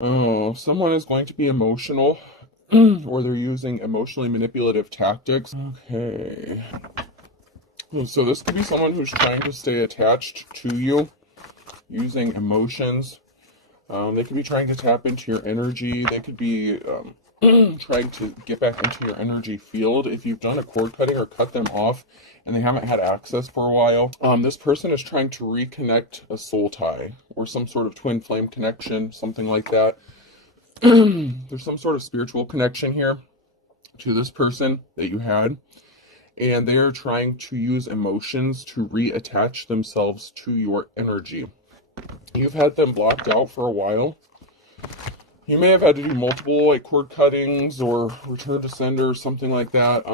Oh, someone is going to be emotional, or they're using emotionally manipulative tactics. Okay. So this could be someone who's trying to stay attached to you using emotions. They could be trying to tap into your energy. They could be trying to get back into your energy field. If you've done a cord cutting or cut them off and they haven't had access for a while, this person is trying to reconnect a soul tie or some sort of twin flame connection, something like that. There's some sort of spiritual connection here to this person that you had, and they are trying to use emotions to reattach themselves to your energy. You've had them blocked out for a while. You may have had to do multiple like cord cuttings or return to sender or something like that.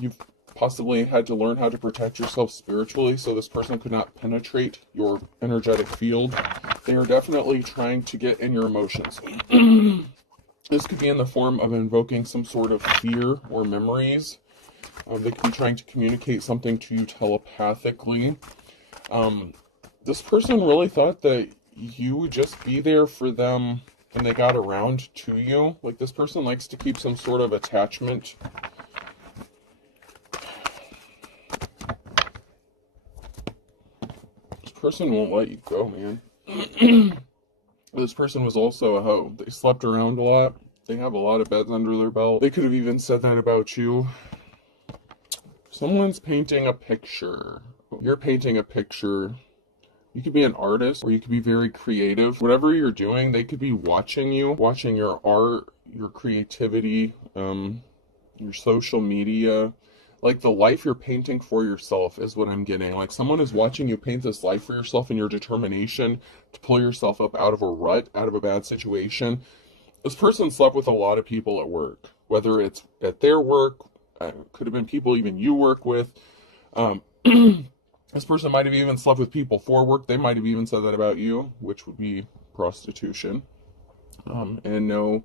You've possibly had to learn how to protect yourself spiritually so this person could not penetrate your energetic field. They are definitely trying to get in your emotions. This could be in the form of invoking some sort of fear or memories. They could be trying to communicate something to you telepathically. This person really thought that you would just be there for them when they got around to you. Like, this person likes to keep some sort of attachment. This person won't let you go, man. This person was also a hoe. They slept around a lot. They have a lot of beds under their belt. They could have even said that about you. Someone's painting a picture. You're painting a picture. You could be an artist, or you could be very creative. Whatever you're doing, they could be watching you, watching your art, your creativity, your social media. Like, the life you're painting for yourself is what I'm getting. Like, someone is watching you paint this life for yourself and your determination to pull yourself up out of a rut, out of a bad situation. This person slept with a lot of people at work, whether it's at their work, could have been people even you work with. This person might have even slept with people for work. They might have even said that about you, which would be prostitution. And no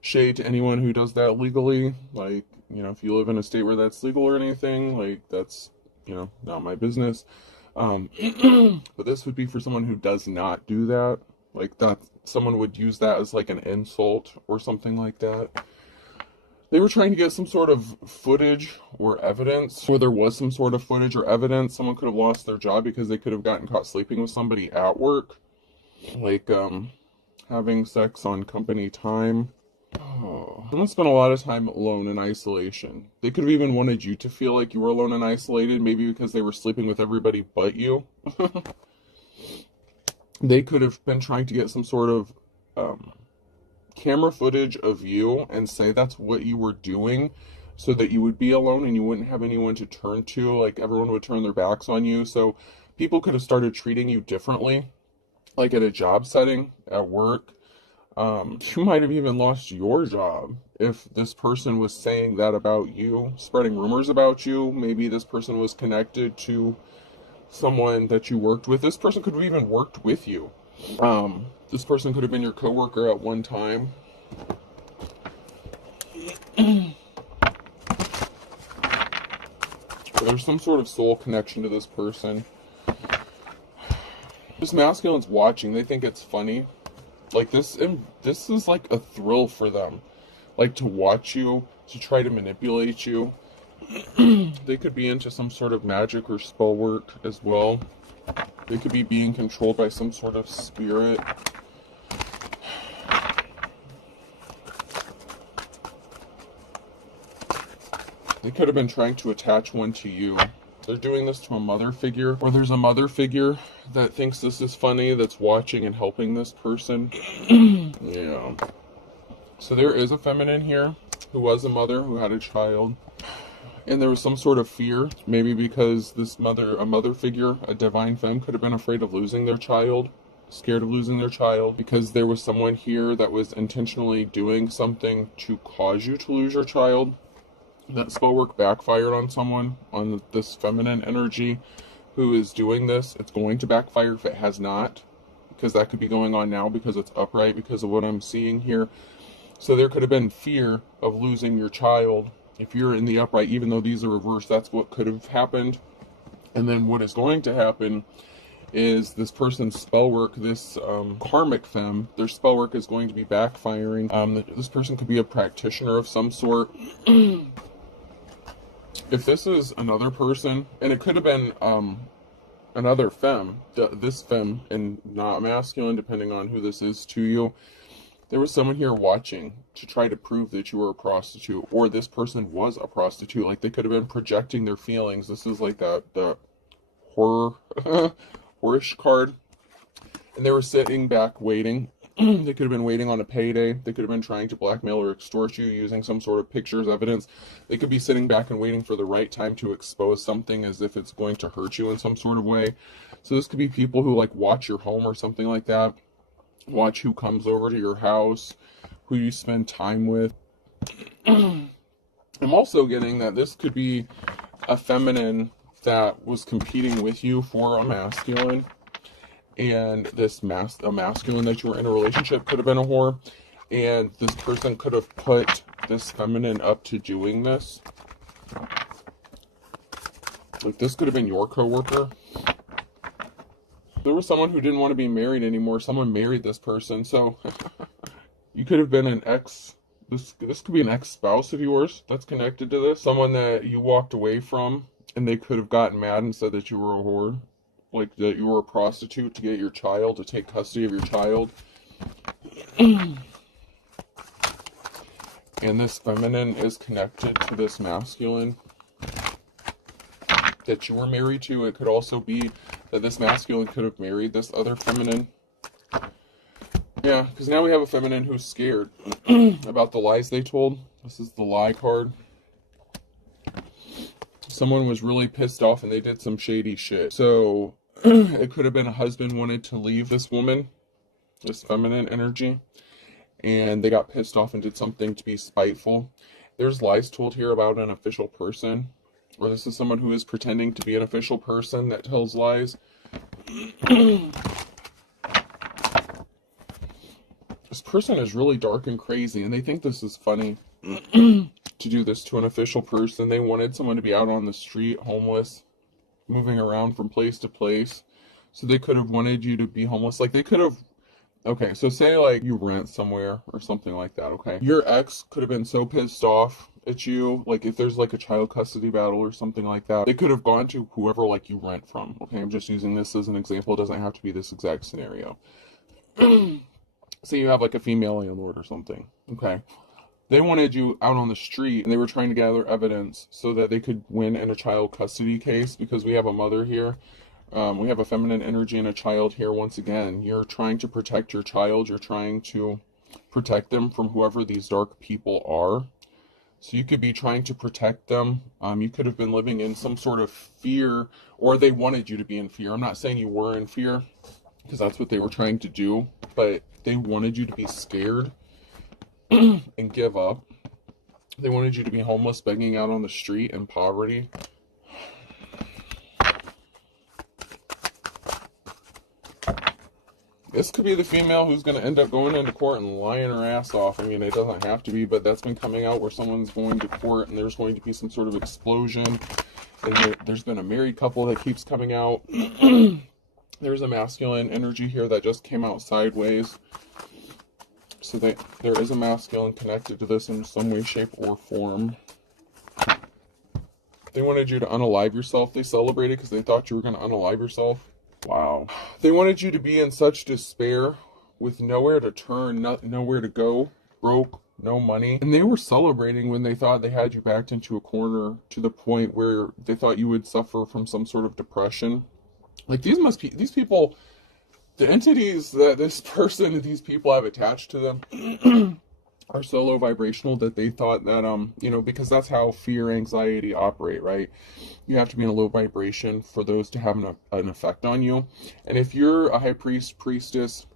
shade to anyone who does that legally. Like, if you live in a state where that's legal or anything, like, that's, not my business. But this would be for someone who does not do that. Like, that someone would use that as like an insult or something like that. They were trying to get some sort of footage or evidence, or there was some sort of footage or evidence. Someone could have lost their job because they could have gotten caught sleeping with somebody at work. Like, having sex on company time. Oh, someone spent a lot of time alone in isolation. They could have even wanted you to feel like you were alone and isolated, maybe because they were sleeping with everybody but you. They could have been trying to get some sort of camera footage of you and say that's what you were doing so that you would be alone and you wouldn't have anyone to turn to. Like, everyone would turn their backs on you. So people could have started treating you differently, like at a job setting, at work. You might have even lost your job if this person was saying that about you, spreading rumors about you. Maybe this person was connected to someone that you worked with. This person could have even worked with you. This person could have been your coworker at one time. There's some sort of soul connection to this person. This masculine's watching. They think it's funny. Like, this is like a thrill for them. Like, to watch you, to try to manipulate you. They could be into some sort of magic or spell work as well. They could be being controlled by some sort of spirit. They could have been trying to attach one to you. They're doing this to a mother figure, or there's a mother figure that thinks this is funny, that's watching and helping this person. Yeah. So there is a feminine here who was a mother, who had a child. And there was some sort of fear, maybe because a mother figure, a divine femme, could have been afraid of losing their child, scared of losing their child, because there was someone here that was intentionally doing something to cause you to lose your child. That spell work backfired on someone, on this feminine energy who is doing this. It's going to backfire if it has not, because that could be going on now because it's upright, because of what I'm seeing here. So there could have been fear of losing your child. If you're in the upright, even though these are reversed, that's what could have happened. And then what is going to happen is this person's spell work, this karmic femme, their spell work is going to be backfiring. This person could be a practitioner of some sort. If this is another person, and it could have been another femme, this femme and not masculine, depending on who this is to you, there was someone here watching to try to prove that you were a prostitute, or this person was a prostitute. Like, they could have been projecting their feelings. This is like the horror, horish card. And they were sitting back waiting. They could have been waiting on a payday. They could have been trying to blackmail or extort you using some sort of pictures, evidence. They could be sitting back and waiting for the right time to expose something as if it's going to hurt you in some sort of way. So this could be people who like watch your home or something like that. Watch who comes over to your house, who you spend time with. I'm also getting that this could be a feminine that was competing with you for a masculine. And this a masculine that you were in a relationship could have been a whore. And this person could have put this feminine up to doing this. Like, this could have been your coworker. There was someone who didn't want to be married anymore. Someone married this person. So you could have been an ex. This could be an ex-spouse of yours that's connected to this. Someone that you walked away from, and they could have gotten mad and said that you were a whore. Like, that you were a prostitute to get your child, to take custody of your child. And this feminine is connected to this masculine that you were married to. It could also be that this masculine could have married this other feminine. Yeah, because now we have a feminine who's scared about the lies they told. This is the lie card. Someone was really pissed off and they did some shady shit. So it could have been a husband wanted to leave this woman, this feminine energy, and they got pissed off and did something to be spiteful. There's lies told here about an official person, or this is someone who is pretending to be an official person that tells lies. This person is really dark and crazy, and they think this is funny to do this to an official person. They wanted someone to be out on the street, homeless, moving around from place to place. So they could have wanted you to be homeless. Like, they could have, okay, so say like you rent somewhere or something like that, okay? Your ex could have been so pissed off at you, like if there's like a child custody battle or something like that, they could have gone to whoever like you rent from, okay? I'm just using this as an example. It doesn't have to be this exact scenario. Say you have like a female landlord or something, okay? They wanted you out on the street, and they were trying to gather evidence so that they could win in a child custody case, because we have a mother here. We have a feminine energy and a child here once again. You're trying to protect your child. You're trying to protect them from whoever these dark people are. So you could be trying to protect them. You could have been living in some sort of fear, or they wanted you to be in fear. I'm not saying you were in fear, because that's what they were trying to do, but they wanted you to be scared and give up. They wanted you to be homeless, begging out on the street in poverty. This could be the female who's going to end up going into court and lying her ass off. I mean, it doesn't have to be, but that's been coming out where someone's going to court and there's going to be some sort of explosion. And there's been a married couple that keeps coming out. There's a masculine energy here that just came out sideways. So there is a masculine connected to this in some way, shape, or form. They wanted you to unalive yourself. They celebrated because they thought you were going to unalive yourself. Wow. They wanted you to be in such despair with nowhere to turn, nowhere to go, broke, no money. And they were celebrating when they thought they had you backed into a corner, to the point where they thought you would suffer from some sort of depression. Like, these people, the entities that these people have attached to them are so low vibrational that they thought that, because that's how fear, anxiety operate, right? You have to be in a low vibration for those to have an effect on you. And if you're a high priest, priestess,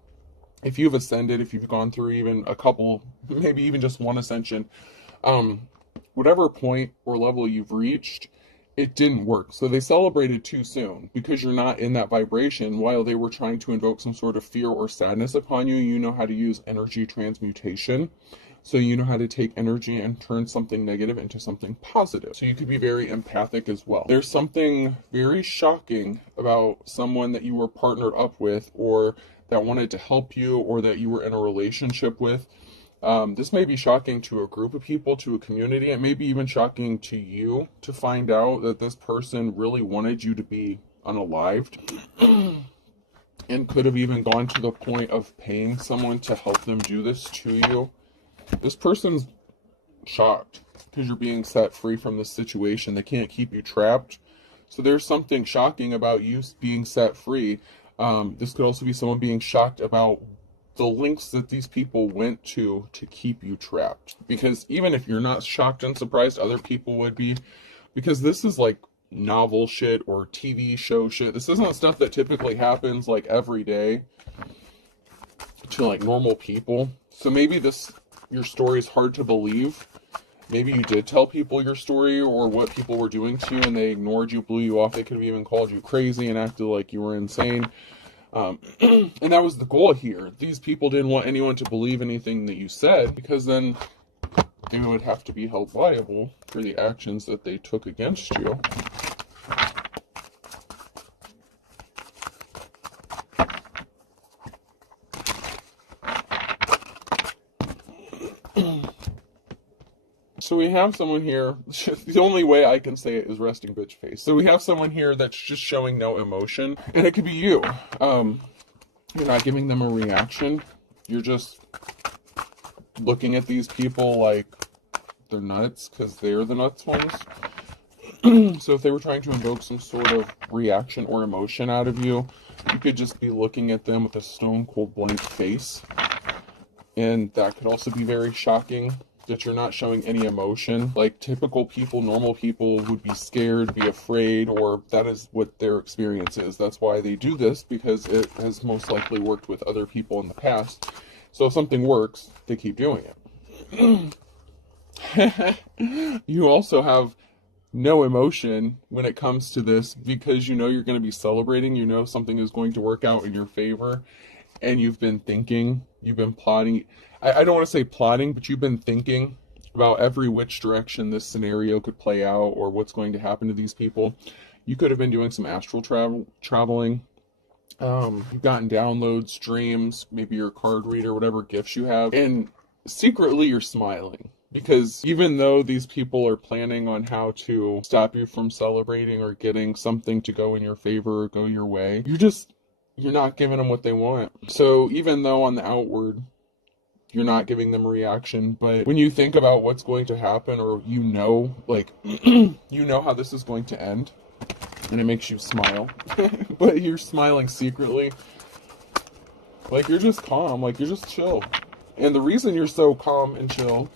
if you've ascended, if you've gone through even a couple, maybe even just one ascension, whatever point or level you've reached, it didn't work. So they celebrated too soon because you're not in that vibration. While they were trying to invoke some sort of fear or sadness upon you, you know how to use energy transmutation. So you know how to take energy and turn something negative into something positive. So you could be very empathic as well. There's something very shocking about someone that you were partnered up with, or that wanted to help you, or that you were in a relationship with. This may be shocking to a group of people, to a community. It may be even shocking to you to find out that this person really wanted you to be unalived and could have even gone to the point of paying someone to help them do this to you. This person's shocked because you're being set free from this situation. They can't keep you trapped. So there's something shocking about you being set free. This could also be someone being shocked about the lengths that these people went to keep you trapped. Because even if you're not shocked and surprised, other people would be. Because this is like novel shit or TV show shit. This isn't stuff that typically happens like every day to like normal people. So maybe your story is hard to believe. Maybe you did tell people your story or what people were doing to you and they ignored you, blew you off. They could have even called you crazy and acted like you were insane. And that was the goal here. These people didn't want anyone to believe anything that you said, because then they would have to be held liable for the actions that they took against you. So we have someone here, the only way I can say it is resting bitch face. So we have someone here that's just showing no emotion, and it could be you. You're not giving them a reaction. You're just looking at these people like they're nuts because they're the nuts ones. So if they were trying to invoke some sort of reaction or emotion out of you, you could just be looking at them with a stone cold blank face. And that could also be very shocking, that you're not showing any emotion. Like typical people, normal people would be scared, be afraid, or that is what their experience is. That's why they do this, because it has most likely worked with other people in the past. So if something works, they keep doing it. You also have no emotion when it comes to this, because you know you're going to be celebrating, you know something is going to work out in your favor, and you've been thinking, you've been plotting. I don't want to say plotting, but you've been thinking about every which direction this scenario could play out or what's going to happen to these people. You could have been doing some astral traveling. You've gotten downloads, dreams, maybe your card reader, whatever gifts you have. And secretly you're smiling. Because even though these people are planning on how to stop you from celebrating or getting something to go in your favor or go your way, you're not giving them what they want. So even though on the outward, you're not giving them a reaction, but when you think about what's going to happen, or you know, like, you know how this is going to end, and it makes you smile, but you're smiling secretly, like you're just calm, like you're just chill. And the reason you're so calm and chill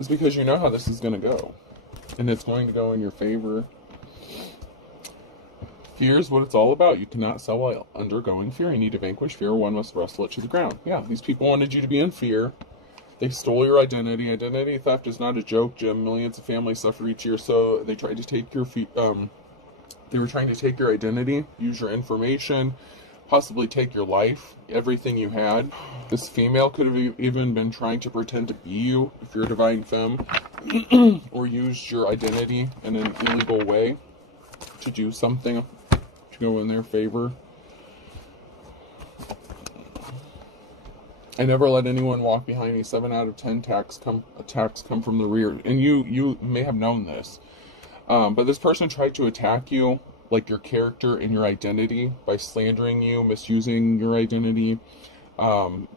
is because you know how this is going to go, and it's going to go in your favor. Fear is what it's all about. You cannot sell while undergoing fear. You need to vanquish fear. One must wrestle it to the ground. Yeah, these people wanted you to be in fear. They stole your identity. Identity theft is not a joke, Jim. Millions of families suffer each year. So they tried to take your they were trying to take your identity, use your information, possibly take your life, everything you had. This female could have even been trying to pretend to be you, if you're a divine femme, or used your identity in an illegal way to do something to go in their favor. I never let anyone walk behind me. 7 out of 10 attacks come from the rear. And you may have known this. But this person tried to attack you, like your character and your identity, by slandering you, misusing your identity,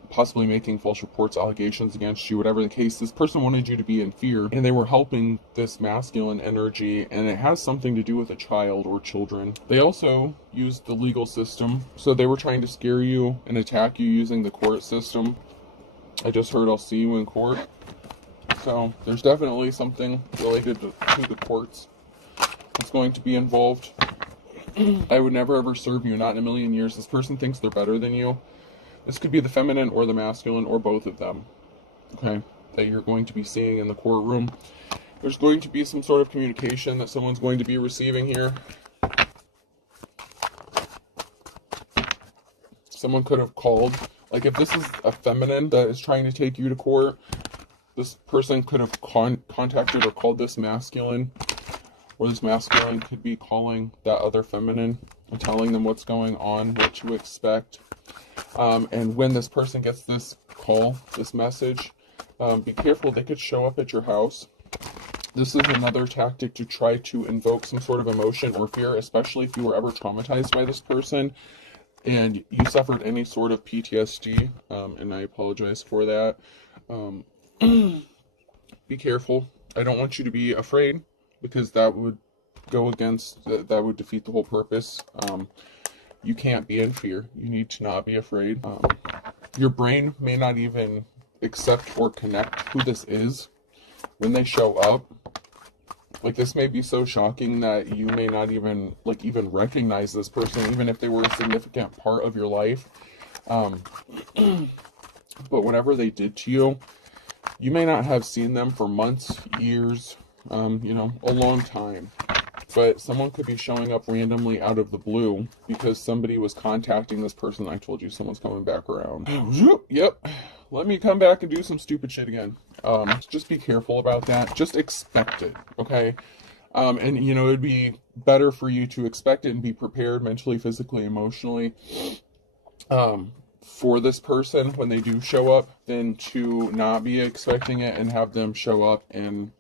possibly making false reports, allegations against you, whatever the case. This person wanted you to be in fear, and they were helping this masculine energy, and it has something to do with a child or children. They also used the legal system, so they were trying to scare you and attack you using the court system. I just heard I'll see you in court. So there's definitely something related to the courts that's going to be involved. I would never ever serve you, not in a million years. This person thinks they're better than you. This could be the feminine or the masculine or both of them, okay, that you're going to be seeing in the courtroom. There's going to be some sort of communication that someone's going to be receiving here. Someone could have called Like if this is a feminine that is trying to take you to court, this person could have contacted or called this masculine, or this masculine could be calling that other feminine and telling them what's going on, what to expect. And when this person gets this call, this message, be careful, they could show up at your house. This is another tactic to try to invoke some sort of emotion or fear, especially if you were ever traumatized by this person and you suffered any sort of PTSD, and I apologize for that. Be careful. I don't want you to be afraid, because that would go against, that would defeat the whole purpose. You can't be in fear. You need to not be afraid. Your brain may not even accept or connect who this is when they show up. Like, this may be so shocking that you may not even, like, even recognize this person, even if they were a significant part of your life. But whatever they did to you, you may not have seen them for months, years, you know, a long time. But someone could be showing up randomly out of the blue because somebody was contacting this person. I told you someone's coming back around. Yep. Let me come back and do some stupid shit again. Just be careful about that. Just expect it, okay? And, you know, it'd be better for you to expect it and be prepared mentally, physically, emotionally for this person when they do show up, than to not be expecting it and have them show up and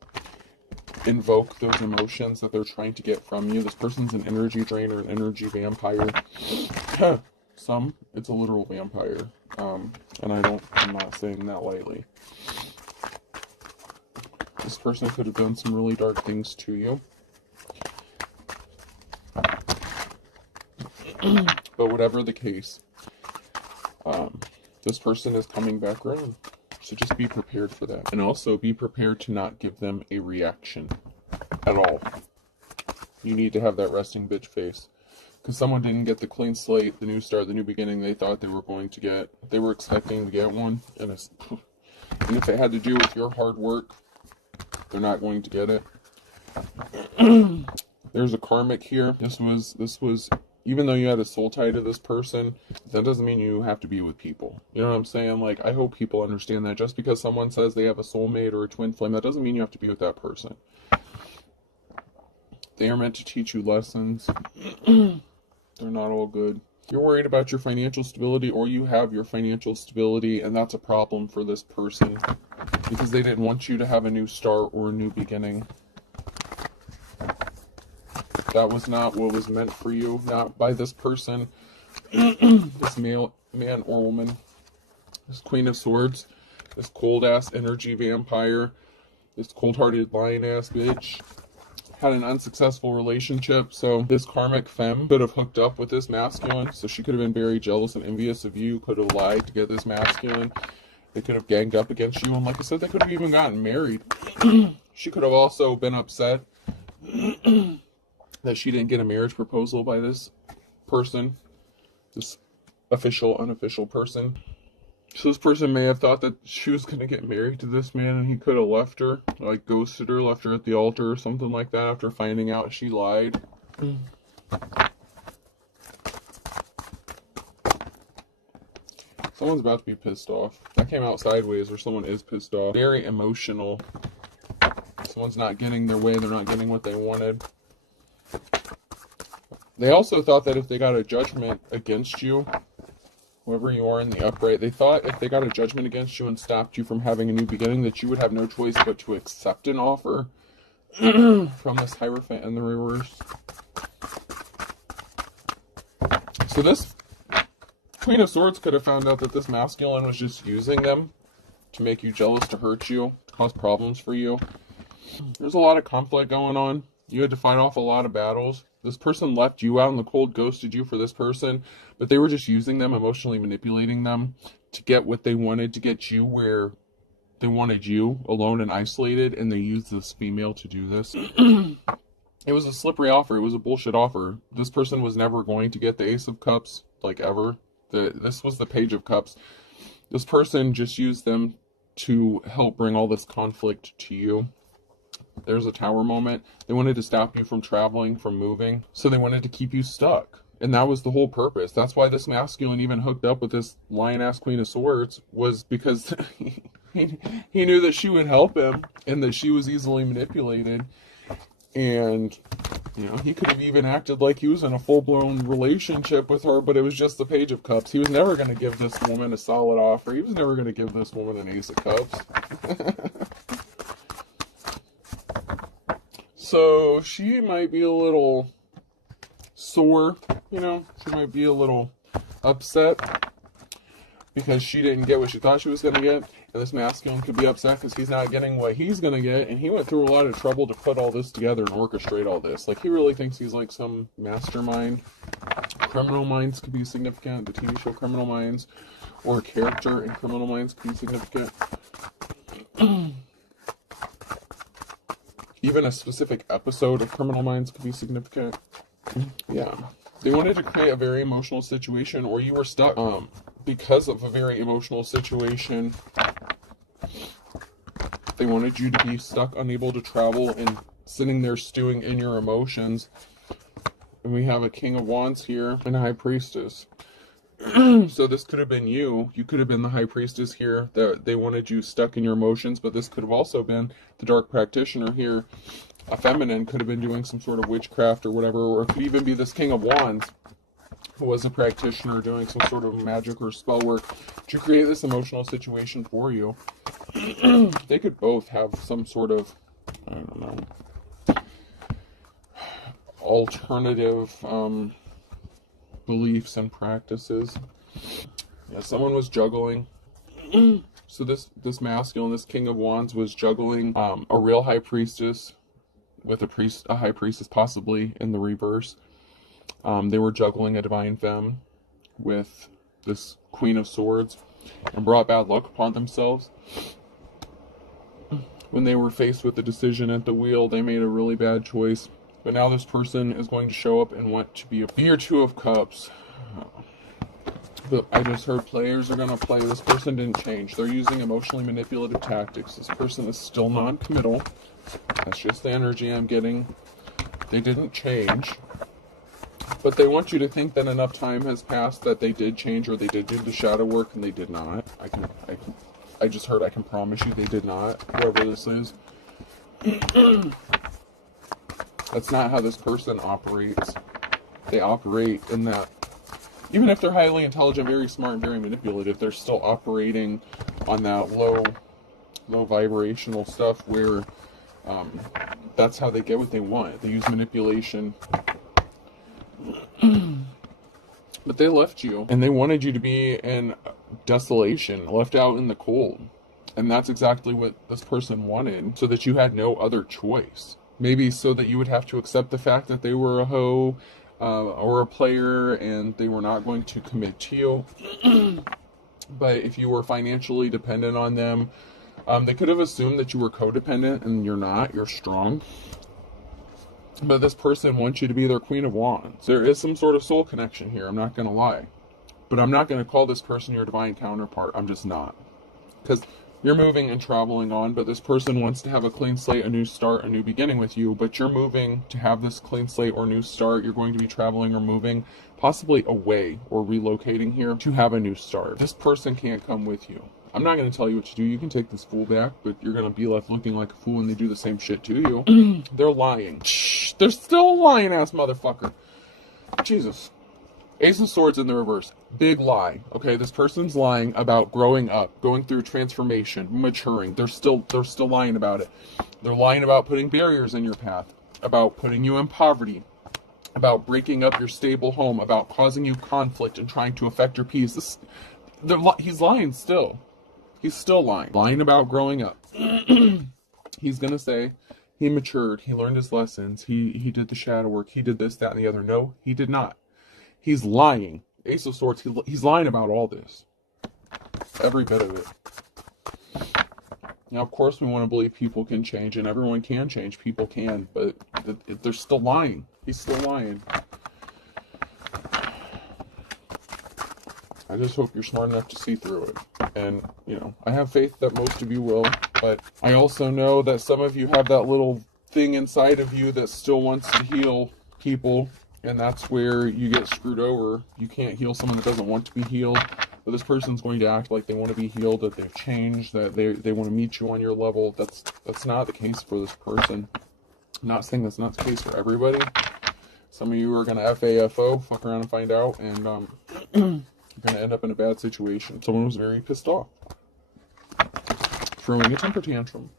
invoke those emotions that they're trying to get from you. This person's an energy drainer, an energy vampire. It's a literal vampire. And I'm not saying that lightly. This person could have done some really dark things to you. But whatever the case, this person is coming back around. So just be prepared for that. And also be prepared to not give them a reaction at all. You need to have that resting bitch face. Because someone didn't get the clean slate, the new start, the new beginning they thought they were going to get. They were expecting to get one. And if it had to do with your hard work, they're not going to get it. There's a karmic here. This was, even though you had a soul tie to this person, that doesn't mean you have to be with people. You know what I'm saying? Like, I hope people understand that. Just because someone says they have a soulmate or a twin flame, that doesn't mean you have to be with that person. They are meant to teach you lessons. They're not all good. You're worried about your financial stability, or you have your financial stability, and that's a problem for this person because they didn't want you to have a new start or a new beginning. That was not what was meant for you, not by this person, this man or woman, this Queen of Swords, this cold-ass energy vampire, this cold-hearted lion-ass bitch. Had an unsuccessful relationship, so this karmic femme could have hooked up with this masculine, so she could have been very jealous and envious of you, could have lied to get this masculine. They could have ganged up against you, and like I said, they could have even gotten married. She could have also been upset that she didn't get a marriage proposal by this person, this official, unofficial person. So this person may have thought that she was going to get married to this man, and he could have left her, like ghosted her, left her at the altar or something like that after finding out she lied. Someone's about to be pissed off. That came out sideways, or someone is pissed off. Very emotional. Someone's not getting their way, they're not getting what they wanted. They also thought that if they got a judgment against you, whoever you are in the upright, they thought if they got a judgment against you and stopped you from having a new beginning, that you would have no choice but to accept an offer from this Hierophant in the reverse. So this Queen of Swords could have found out that this masculine was just using them to make you jealous, to hurt you, to cause problems for you. There's a lot of conflict going on. You had to fight off a lot of battles. This person left you out in the cold, ghosted you for this person, but they were just using them, emotionally manipulating them to get what they wanted, to get you where they wanted you, alone and isolated, and they used this female to do this. It was a slippery offer. It was a bullshit offer. This person was never going to get the Ace of Cups, like ever. This was the Page of Cups. This person just used them to help bring all this conflict to you. There's a Tower moment. They wanted to stop you from traveling, from moving. So they wanted to keep you stuck. And that was the whole purpose. That's why this masculine even hooked up with this lion-ass Queen of Swords, was because he knew that she would help him and that she was easily manipulated. And, you know, he could have even acted like he was in a full-blown relationship with her, but it was just the Page of Cups. He was never going to give this woman a solid offer. He was never going to give this woman an Ace of Cups. So she might be a little sore, you know, she might be a little upset because she didn't get what she thought she was going to get. And this masculine could be upset because he's not getting what he's going to get. And he went through a lot of trouble to put all this together and orchestrate all this. Like, he really thinks he's like some mastermind. Criminal Minds could be significant. The TV show Criminal Minds, or a character in Criminal Minds could be significant. Even a specific episode of Criminal Minds could be significant. Yeah. They wanted to create a very emotional situation, or you were stuck because of a very emotional situation. They wanted you to be stuck, unable to travel, and sitting there stewing in your emotions. And we have a King of Wands here and a High Priestess. So this could have been you. You could have been the High Priestess here. They wanted you stuck in your emotions, but this could have also been the Dark Practitioner here. A feminine could have been doing some sort of witchcraft or whatever, or it could even be this King of Wands who was a practitioner doing some sort of magic or spell work to create this emotional situation for you. They could both have some sort of, I don't know, alternative beliefs and practices. Yeah, someone was juggling. So this masculine, this King of Wands, was juggling a real High Priestess with a High Priestess possibly in the reverse. They were juggling a Divine Femme with this Queen of Swords and brought bad luck upon themselves. When they were faced with the decision at the wheel, they made a really bad choice. But now this person is going to show up and want to be your Two of Cups. But I just heard players are going to play. This person didn't change. They're using emotionally manipulative tactics. This person is still non-committal. That's just the energy I'm getting. They didn't change. But they want you to think that enough time has passed that they did change, or they did do the shadow work, and they did not. I just heard, I can promise you they did not, whoever this is. That's not how this person operates. They operate in that, even if they're highly intelligent, very smart, and very manipulative, they're still operating on that low vibrational stuff where that's how they get what they want. They use manipulation. But they left you, and they wanted you to be in desolation, left out in the cold. And that's exactly what this person wanted, so that you had no other choice. Maybe so that you would have to accept the fact that they were a hoe or a player, and they were not going to commit to you. But if you were financially dependent on them, they could have assumed that you were codependent, and you're not. You're strong. But this person wants you to be their Queen of Wands. There is some sort of soul connection here, I'm not going to lie. But I'm not going to call this person your divine counterpart. I'm just not. Because you're moving and traveling on, but this person wants to have a clean slate, a new start, a new beginning with you. But you're moving to have this clean slate or new start. You're going to be traveling or moving, possibly away or relocating here to have a new start. This person can't come with you. I'm not going to tell you what to do. You can take this fool back, but you're going to be left looking like a fool when they do the same shit to you. They're lying. Shh, they're still a lying ass motherfucker. Jesus. Ace of Swords in the reverse. Big lie. Okay, this person's lying about growing up, going through transformation, maturing. They're still lying about it. They're lying about putting barriers in your path, about putting you in poverty, about breaking up your stable home, about causing you conflict and trying to affect your peace. He's lying still. He's still lying. Lying about growing up. He's going to say he matured. He learned his lessons. He did the shadow work. He did this, that, and the other. No, he did not. He's lying. Ace of Swords. He's lying about all this. Every bit of it. Now, of course, we want to believe people can change, and everyone can change. People can, but they're still lying. He's still lying. I just hope you're smart enough to see through it. And, you know, I have faith that most of you will, but I also know that some of you have that little thing inside of you that still wants to heal people And that's where you get screwed over. You can't heal someone that doesn't want to be healed. But this person's going to act like they want to be healed, that they've changed, that they want to meet you on your level. That's not the case for this person. I'm not saying that's not the case for everybody. Some of you are going to FAFO, fuck around and find out, and you're going to end up in a bad situation. Someone was very pissed off. Throwing a temper tantrum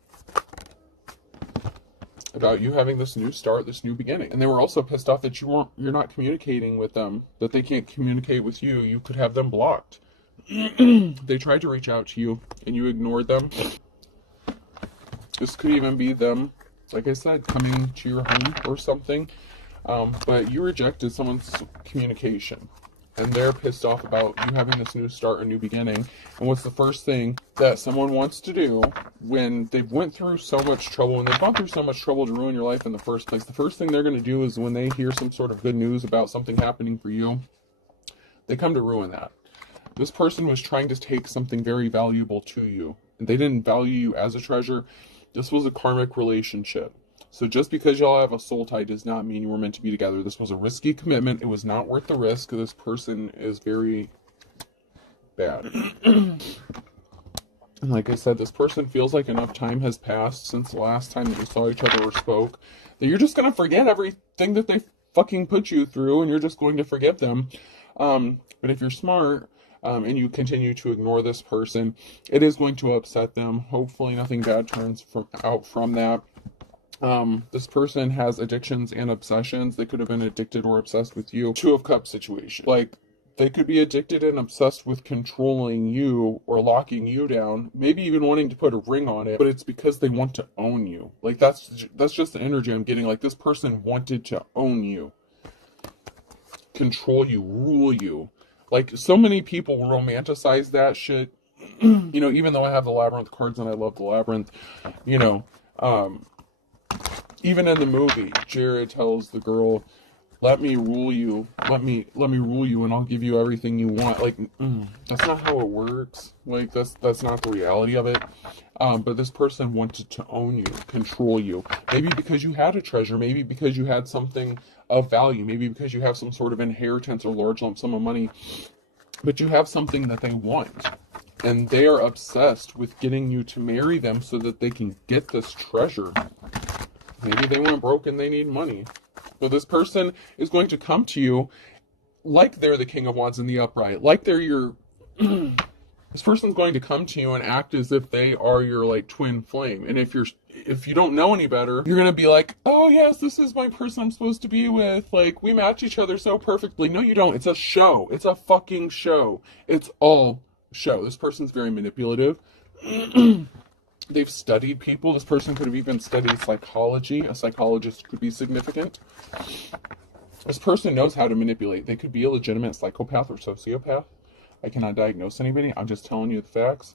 about you having this new start, this new beginning. And they were also pissed off that you're not communicating with them, that they can't communicate with you. You could have them blocked. They tried to reach out to you and you ignored them. This could even be them, like I said, coming to your home or something. But you rejected someone's communication. And they're pissed off about you having this new start, a new beginning. And what's the first thing that someone wants to do when they've went through so much trouble, and they've gone through so much trouble to ruin your life in the first place? The first thing they're going to do is when they hear some sort of good news about something happening for you, they come to ruin that. This person was trying to take something very valuable to you, and they didn't value you as a treasure. This was a karmic relationship. So just because y'all have a soul tie does not mean you were meant to be together. This was a risky commitment. It was not worth the risk. This person is very bad. And like I said, this person feels like enough time has passed since the last time that you saw each other or spoke, that you're just going to forget everything that they fucking put you through, and you're just going to forgive them. But if you're smart, and you continue to ignore this person, it is going to upset them. Hopefully nothing bad turns out from that. This person has addictions and obsessions. They could have been addicted or obsessed with you. Two of Cups situation. Like, they could be addicted and obsessed with controlling you or locking you down, maybe even wanting to put a ring on it, but it's because they want to own you. Like, that's just the energy I'm getting. Like, this person wanted to own you, control you, rule you. Like, so many people romanticize that shit. You know, even though I have the Labyrinth cards and I love the Labyrinth, you know, even in the movie, Jared tells the girl, let me rule you, let me rule you, and I'll give you everything you want. Like, that's not how it works. Like, that's not the reality of it. But this person wanted to own you, control you. Maybe because you had a treasure, maybe because you had something of value, maybe because you have some sort of inheritance or large lump sum of money, but you have something that they want. And they are obsessed with getting you to marry them so that they can get this treasure. Maybe they went broke and they need money. But this person is going to come to you like they're the King of Wands in the upright. Like they're your... This person's going to come to you and act as if they are your, like, twin flame. And if you don't know any better, you're going to be like, oh, yes, this is my person I'm supposed to be with. Like, we match each other so perfectly. No, you don't. It's a show. It's a fucking show. It's all show. This person's very manipulative. They've studied people. This person could have even studied psychology. A psychologist could be significant. This person knows how to manipulate. They could be a legitimate psychopath or sociopath. I cannot diagnose anybody. I'm just telling you the facts.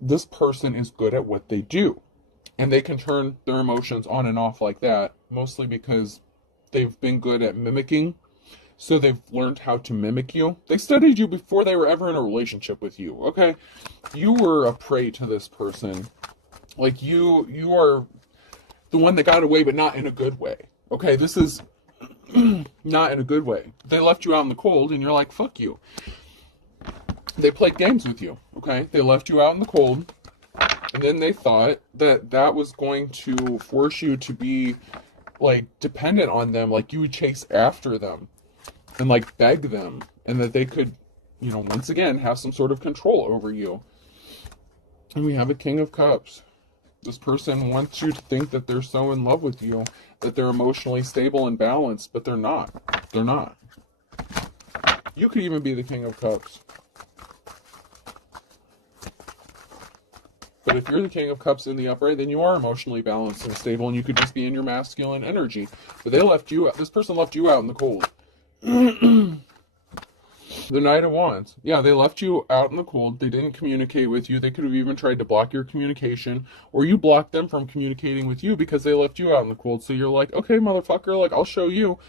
This person is good at what they do. And they can turn their emotions on and off like that, mostly because they've been good at mimicking. So they've learned how to mimic you. They studied you before they were ever in a relationship with you, okay? You were a prey to this person. Like, you are the one that got away, but not in a good way. Okay, this is not in a good way. They left you out in the cold, and you're like, fuck you. They played games with you, okay? They left you out in the cold, and then they thought that that was going to force you to be, like, dependent on them. Like, you would chase after them and, like, beg them, and that they could, you know, once again, have some sort of control over you. And we have a King of Cups. This person wants you to think that they're so in love with you, that they're emotionally stable and balanced, but they're not. They're not. You could even be the King of Cups. But if you're the King of Cups in the upright, then you are emotionally balanced and stable, and you could just be in your masculine energy. But they left you, this person left you out in the cold. The Knight of Wands. Yeah, they left you out in the cold. They didn't communicate with you. They could have even tried to block your communication, or you blocked them from communicating with you because they left you out in the cold. So you're like, okay, motherfucker, like, I'll show you.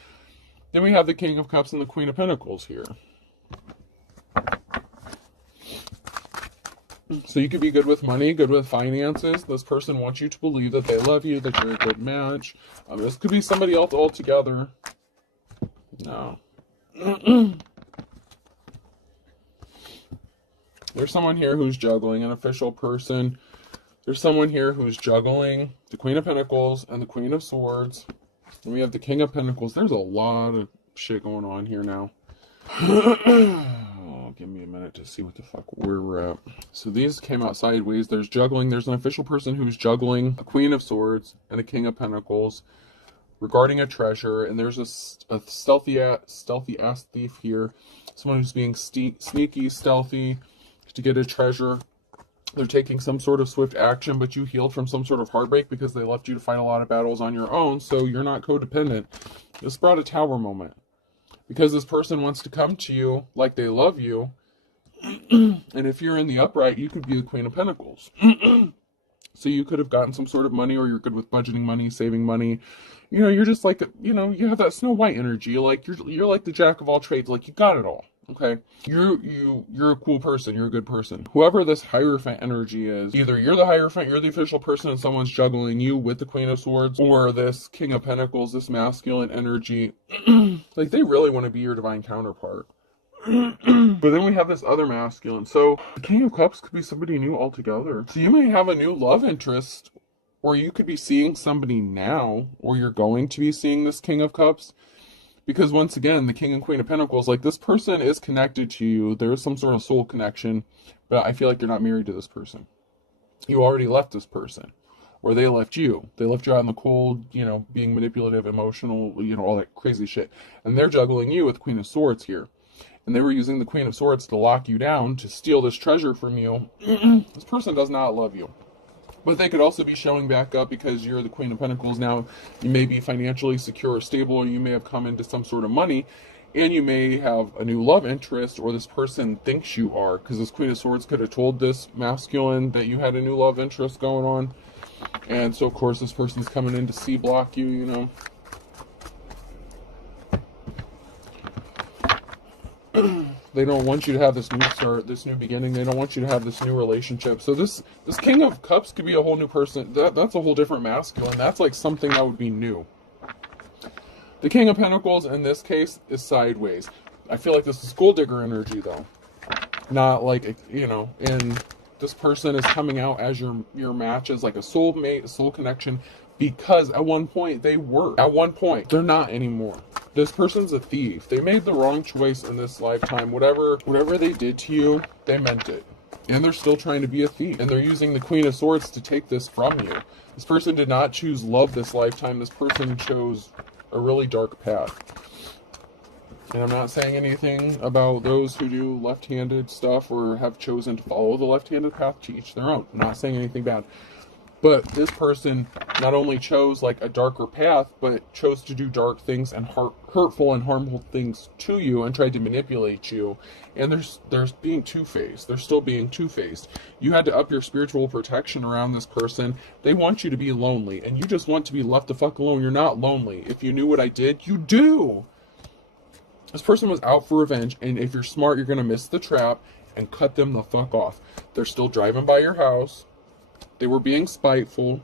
Then we have the King of Cups and the Queen of Pentacles here. So you could be good with money, good with finances. This person wants you to believe that they love you, that you're a good match. This could be somebody else altogether. No. There's someone here who's juggling, an official person. There's someone here who's juggling the Queen of Pentacles and the Queen of Swords. And we have the King of Pentacles. There's a lot of shit going on here now. Oh, give me a minute to see what the fuck where we're at. So these came out sideways. There's juggling. There's an official person who's juggling a Queen of Swords and a King of Pentacles regarding a treasure. And there's a stealthy ass thief here. Someone who's being sneaky, stealthy to get a treasure. They're taking some sort of swift action, but you healed from some sort of heartbreak because they left you to fight a lot of battles on your own, so you're not codependent. This brought a tower moment. Because this person wants to come to you like they love you, and if you're in the upright, you could be the Queen of Pentacles. So you could have gotten some sort of money, or you're good with budgeting money, saving money. You know, you're just like, you know, you have that Snow White energy. Like, you're like the jack of all trades. Like, you got it all. Okay, you're a cool person. You're a good person. Whoever this Hierophant energy is, either you're the Hierophant, you're the official person, and someone's juggling you with the Queen of Swords, or this King of Pentacles, this masculine energy. Like, they really want to be your divine counterpart. But then we have this other masculine. So the King of Cups could be somebody new altogether. So you may have a new love interest, or you could be seeing somebody now, or you're going to be seeing this King of Cups. Because once again, the King and Queen of Pentacles, like, this person is connected to you. There is some sort of soul connection, but I feel like you're not married to this person. You already left this person, or they left you. They left you out in the cold, you know, being manipulative, emotional, you know, all that crazy shit. And they're juggling you with Queen of Swords here. And they were using the Queen of Swords to lock you down, to steal this treasure from you. This person does not love you. But they could also be showing back up because you're the Queen of Pentacles now. You may be financially secure or stable, or you may have come into some sort of money, and you may have a new love interest, or this person thinks you are, because this Queen of Swords could have told this masculine that you had a new love interest going on. And so, of course, this person's coming in to C-block you, you know. They don't want you to have this new start, this new beginning. They don't want you to have this new relationship. So this King of Cups could be a whole new person. That's a whole different masculine. That's like something that would be new. The King of Pentacles in this case is sideways. I feel like this is gold digger energy though. Not like, you know, and this person is coming out as your match, as like a soulmate, a soul connection, because at one point they were. At one point, they're not anymore. This person's a thief. They made the wrong choice in this lifetime. Whatever they did to you, they meant it. And they're still trying to be a thief. And they're using the Queen of Swords to take this from you. This person did not choose love this lifetime. This person chose a really dark path. And I'm not saying anything about those who do left-handed stuff or have chosen to follow the left-handed path, to each their own. I'm not saying anything bad. But this person not only chose like a darker path, but chose to do dark things and hurtful and harmful things to you, and tried to manipulate you. And there's being two-faced. They're still being two-faced. You had to up your spiritual protection around this person. They want you to be lonely, and you just want to be left the fuck alone. You're not lonely. If you knew what I did, you do. This person was out for revenge, and if you're smart, you're going to miss the trap and cut them the fuck off. They're still driving by your house. They were being spiteful.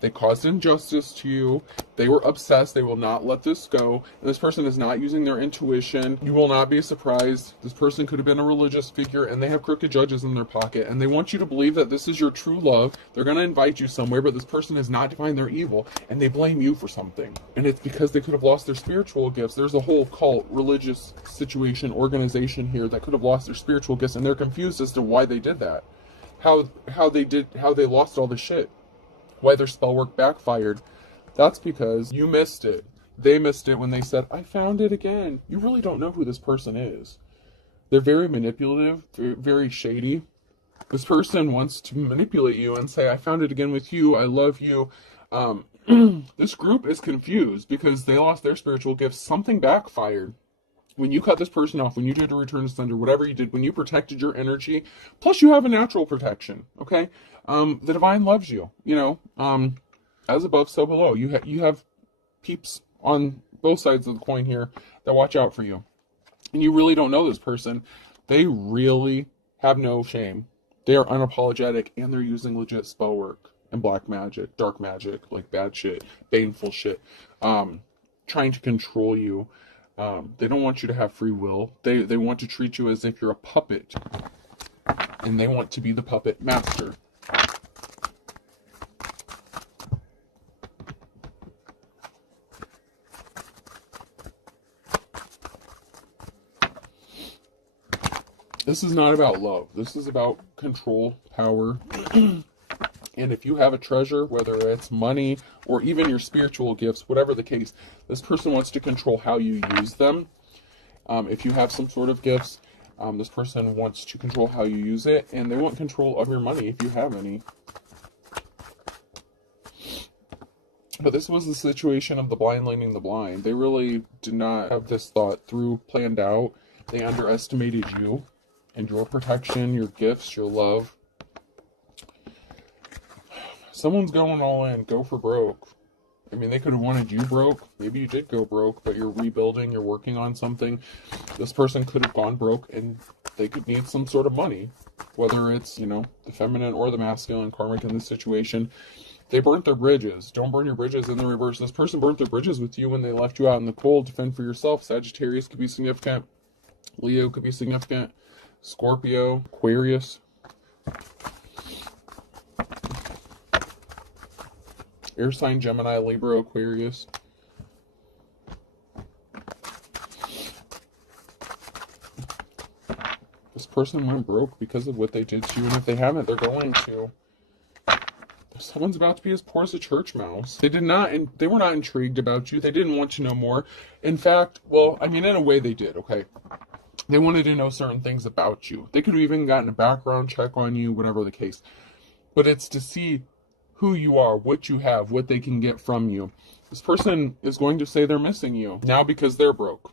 They caused injustice to you. They were obsessed. They will not let this go. And this person is not using their intuition. You will not be surprised. This person could have been a religious figure, and they have crooked judges in their pocket. And they want you to believe that this is your true love. They're going to invite you somewhere, but this person is not divine. They're evil. And they blame you for something. And it's because they could have lost their spiritual gifts. There's a whole cult, religious situation, organization here that could have lost their spiritual gifts. And they're confused as to why they did that. How they lost all the shit. Why their spell work backfired. That's because you missed it. They missed it when they said, I found it again. You really don't know who this person is. They're very manipulative, very shady. This person wants to manipulate you and say, I found it again with you. I love you. This group is confused because they lost their spiritual gifts. Something backfired. When you cut this person off, when you did a return to sender, whatever you did, when you protected your energy, plus you have a natural protection, okay? The divine loves you, you know, as above, so below. You have peeps on both sides of the coin here that watch out for you. And you really don't know this person. They really have no shame. They are unapologetic, and they're using legit spell work and black magic, dark magic, like bad shit, baneful shit, trying to control you. They don't want you to have free will. They want to treat you as if you're a puppet. And they want to be the puppet master. This is not about love. This is about control, power. And if you have a treasure, whether it's money or even your spiritual gifts, whatever the case, this person wants to control how you use them. If you have some sort of gifts, this person wants to control how you use it, and they want control of your money if you have any. But this was the situation of the blind leading the blind. They really did not have this thought through, planned out. They underestimated you and your protection, your gifts, your love. Someone's going all in. Go for broke. I mean, they could have wanted you broke. Maybe you did go broke, but you're rebuilding, you're working on something. This person could have gone broke, and they could need some sort of money. Whether it's, you know, the feminine or the masculine karmic in this situation. They burnt their bridges. Don't burn your bridges in the reverse. This person burnt their bridges with you when they left you out in the cold to fend for yourself. Sagittarius could be significant. Leo could be significant. Scorpio, Aquarius. Air sign, Gemini, Libra, Aquarius. This person went broke because of what they did to you, and if they haven't, they're going to. Someone's about to be as poor as a church mouse. They were not intrigued about you. They didn't want to know more. In fact, well, I mean, in a way they did, okay? They wanted to know certain things about you. They could have even gotten a background check on you, whatever the case. But it's to see who you are, what you have, what they can get from you. This person is going to say they're missing you now because they're broke.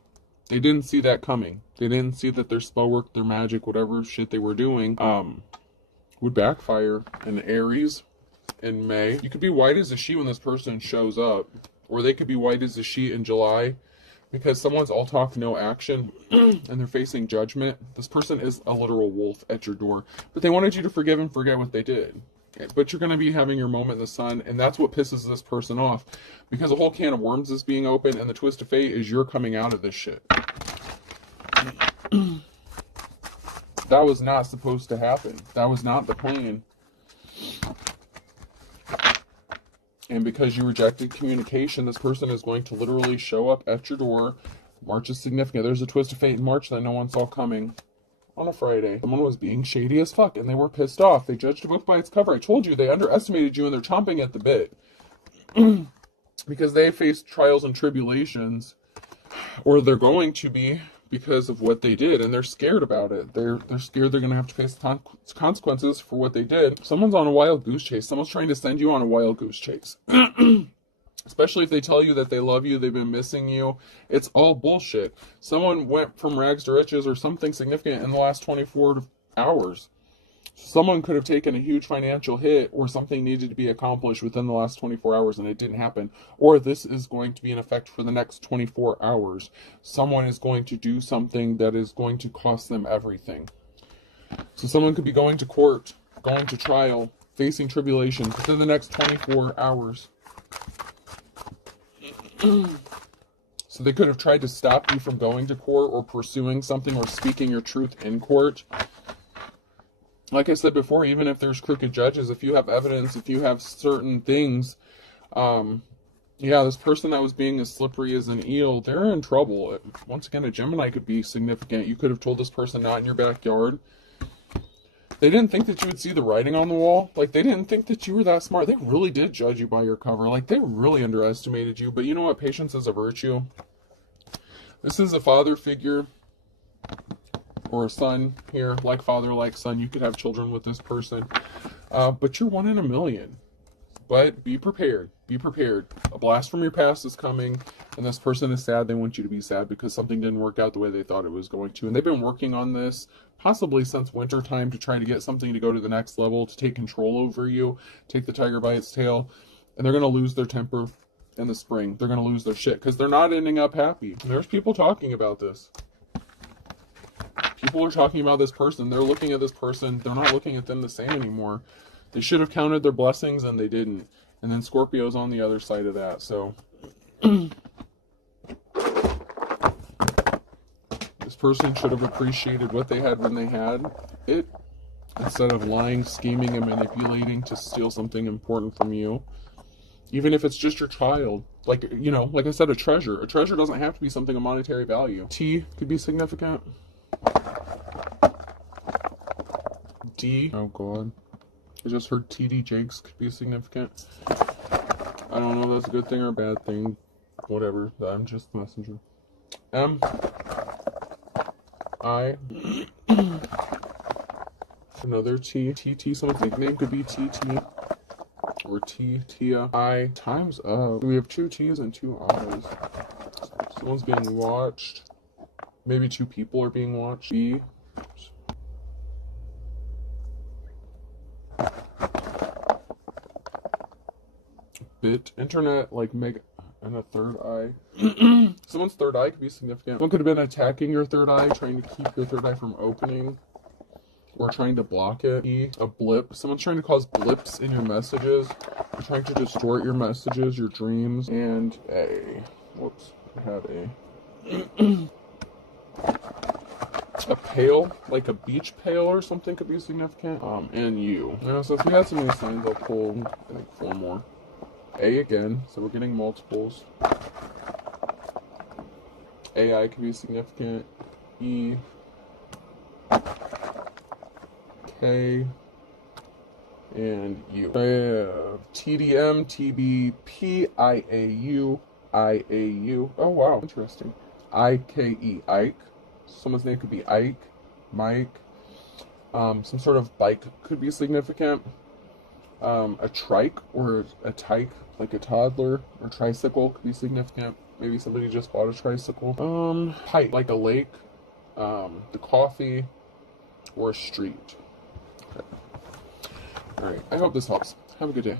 They didn't see that coming. They didn't see that their spell work, their magic, whatever shit they were doing, would backfire. In Aries in May, you could be white as a sheet when this person shows up, or they could be white as a sheet in July, because someone's all talk, no action, and they're facing judgment. This person is a literal wolf at your door, but they wanted you to forgive and forget what they did. But you're going to be having your moment in the sun, and that's what pisses this person off, because a whole can of worms is being opened, and the twist of fate is you're coming out of this shit. That was not supposed to happen. That was not the plan. And because you rejected communication, this person is going to literally show up at your door. March is significant. There's a twist of fate in March that no one saw coming. On a Friday, someone was being shady as fuck, and they were pissed off. They judged a book by its cover. I told you, they underestimated you, and they're chomping at the bit. Because they faced trials and tribulations, or they're going to be, because of what they did, and they're scared about it. They're scared they're going to have to face consequences for what they did. Someone's on a wild goose chase. Someone's trying to send you on a wild goose chase. Especially if they tell you that they love you, they've been missing you. It's all bullshit. Someone went from rags to riches or something significant in the last 24 hours. Someone could have taken a huge financial hit, or something needed to be accomplished within the last 24 hours and it didn't happen. Or this is going to be in effect for the next 24 hours. Someone is going to do something that is going to cost them everything. So someone could be going to court, going to trial, facing tribulation within the next 24 hours. So they could have tried to stop you from going to court or pursuing something or speaking your truth in court. Like I said before, even if there's crooked judges, if you have evidence, if you have certain things, yeah, this person that was being as slippery as an eel, they're in trouble. Once again, a Gemini could be significant. You could have told this person not in your backyard. They didn't think that you would see the writing on the wall. Like, they didn't think that you were that smart. They really did judge you by your cover. Like, they really underestimated you. But you know what? Patience is a virtue. This is a father figure or a son here. Like father, like son. You could have children with this person. But you're 1 in a million. But be prepared. Be prepared. A blast from your past is coming, and this person is sad. They want you to be sad because something didn't work out the way they thought it was going to. And they've been working on this possibly since winter time to try to get something to go to the next level, to take control over you, take the tiger by its tail. And they're going to lose their temper in the spring. They're going to lose their shit because they're not ending up happy. And there's people talking about this. People are talking about this person. They're looking at this person. They're not looking at them the same anymore. They should have counted their blessings, and they didn't. And then Scorpio's on the other side of that. So person should have appreciated what they had when they had it, instead of lying, scheming, and manipulating to steal something important from you. Even if it's just your child. Like, you know, like I said, a treasure. A treasure doesn't have to be something of monetary value. T could be significant. D. Oh, God. I just heard TD Jakes could be significant. I don't know if that's a good thing or a bad thing. Whatever. I'm just the messenger. M. I. Another T. TT. Someone's nickname could be TT. Or Tia. I. Time's up. We have 2 T's and 2 I's. Someone's being watched. Maybe 2 people are being watched. B. Bit. Internet, like Meg. And a third eye. Someone's third eye could be significant. Someone could have been attacking your third eye, trying to keep your third eye from opening. Or trying to block it. E. A blip. Someone's trying to cause blips in your messages. They're trying to distort your messages, your dreams. And A. Whoops. I had A. A pail, like a beach pail or something could be significant. And U. Yeah, so if we had so many signs, I'll pull like 4 more. A again, so we're getting multiples. AI could be significant. E. K. And U. I have TDM, TBP, IAU, IAU. Oh wow, interesting. IKE, Ike. Someone's name could be Ike, Mike. Some sort of bike could be significant. A trike or a tyke, like a toddler, or tricycle could be significant. Maybe somebody just bought a tricycle. Pipe, like a lake, the coffee, or a street. Okay. Alright, I hope this helps. Have a good day.